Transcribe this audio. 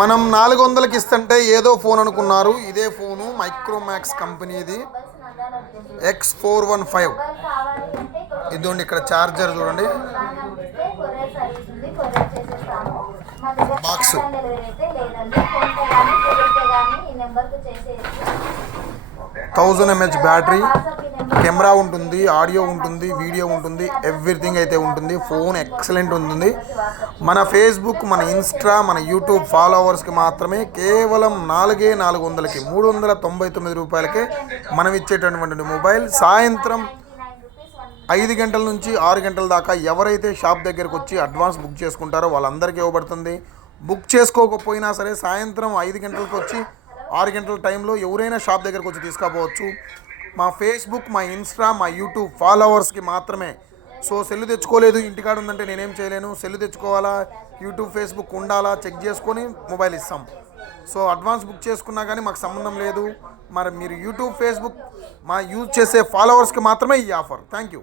మనం 400కి ఇస్తుంటే ఏదో ఫోన్ అనుకున్నారు. ఇదే ఫోను మైక్రోమాక్స్ కంపెనీది X415. ఇదిగోండి ఇక్కడ ఛార్జర్ చూడండి, బాక్స్ 1000 mAh బ్యాటరీ, కెమెరా ఉంటుంది, ఆడియో ఉంటుంది, వీడియో ఉంటుంది, ఎవ్రీథింగ్ అయితే ఉంటుంది. ఫోన్ ఎక్సలెంట్ ఉంటుంది. మన ఫేస్బుక్, మన ఇన్స్టా, మన యూట్యూబ్ ఫాలోవర్స్కి మాత్రమే కేవలం 400కి 399 రూపాయలకే మనం ఇచ్చేటటువంటి మొబైల్. సాయంత్రం 5 గంటల నుంచి 6 గంటల దాకా ఎవరైతే షాప్ దగ్గరకు వచ్చి అడ్వాన్స్ బుక్ చేసుకుంటారో వాళ్ళందరికీ ఇవ్వబడుతుంది. బుక్ చేసుకోకపోయినా సరే సాయంత్రం 5 గంటలకు వచ్చి 6 గంటల టైంలో ఎవరైనా షాప్ దగ్గరకు వచ్చి తీసుకుపోవచ్చు. మా ఫేస్బుక్, మా ఇన్స్టా, మా యూట్యూబ్ ఫాలోవర్స్కి మాత్రమే. సో సెల్లు తెచ్చుకోలేదు, ఇంటికాడ ఉందంటే నేనేం చేయలేను. సెల్లు తెచ్చుకోవాలా, యూట్యూబ్, ఫేస్బుక్ ఉండాలా, చెక్ చేసుకొని మొబైల్ ఇస్తాం. సో అడ్వాన్స్ బుక్ చేసుకున్నా కానీ మాకు సంబంధం లేదు. మరి మీరు యూట్యూబ్, ఫేస్బుక్ మా యూజ్ చేసే ఫాలోవర్స్కి మాత్రమే ఈ ఆఫర్. Thank you.